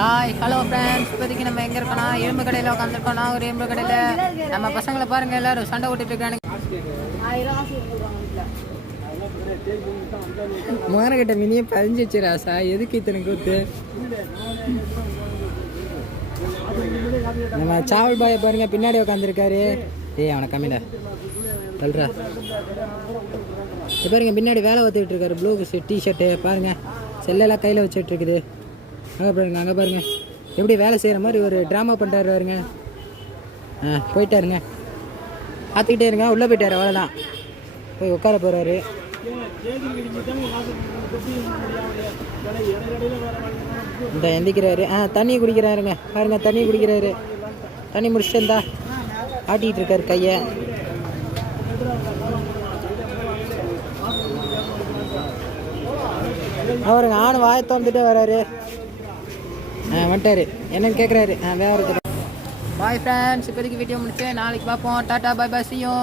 Hi hello friends, இப்போதைக்கு நம்ம எங்கே இருக்கோம்னா இரும்பு கடையில் உட்காந்துருக்கோம்னா ஒரு இரும்பு கடையில் நம்ம பசங்களை பாருங்கள் எல்லாரும் சண்டை ஓட்டிட்டு இருக்கானுங்க. மோனக்கிட்ட மினியே பதிஞ்சு வச்சுராசா, எதுக்கு இத்தனை கூத்து? நம்ம சாவல் பாயை பாருங்க பின்னாடி உட்காந்துருக்காரு. ஏய் அவனை கம்மியில சொல்றா. பாருங்க பின்னாடி வேலை பார்த்துக்கிட்டு இருக்காரு. ப்ளூ டிஷர்ட்டு பாருங்க, செல்லெல்லாம் கையில் வச்சுட்டு இருக்குது. அங்கே பாருங்க, அங்கே பாருங்க எப்படி வேலை செய்கிற மாதிரி ஒரு ட்ராமா பண்ணிட்டாரு பாருங்க. போயிட்டாருங்க, பார்த்துக்கிட்டே இருங்க. உள்ளே போயிட்டாரு, அவ்வளோதான். போய் உட்கார போகிறாரு. இந்த எந்திக்கிறாரு. தண்ணி குடிக்கிறாருங்க பாருங்க, தண்ணி குடிக்கிறாரு. தண்ணி முடிச்சுட்டு இருந்தா ஆட்டிகிட்டு இருக்காரு கையை. அவருங்க ஆண் வாயை திறந்துட்டே வர்றாரு. வந்துட்டாரு, என்னன்னு கேட்குறாரு. வேறு பாய் ஃப்ரெண்ட்ஸ், இப்போதைக்கு வீடியோ முடிச்சு நாளைக்கு பார்ப்போம். Tata, bye bye, see you.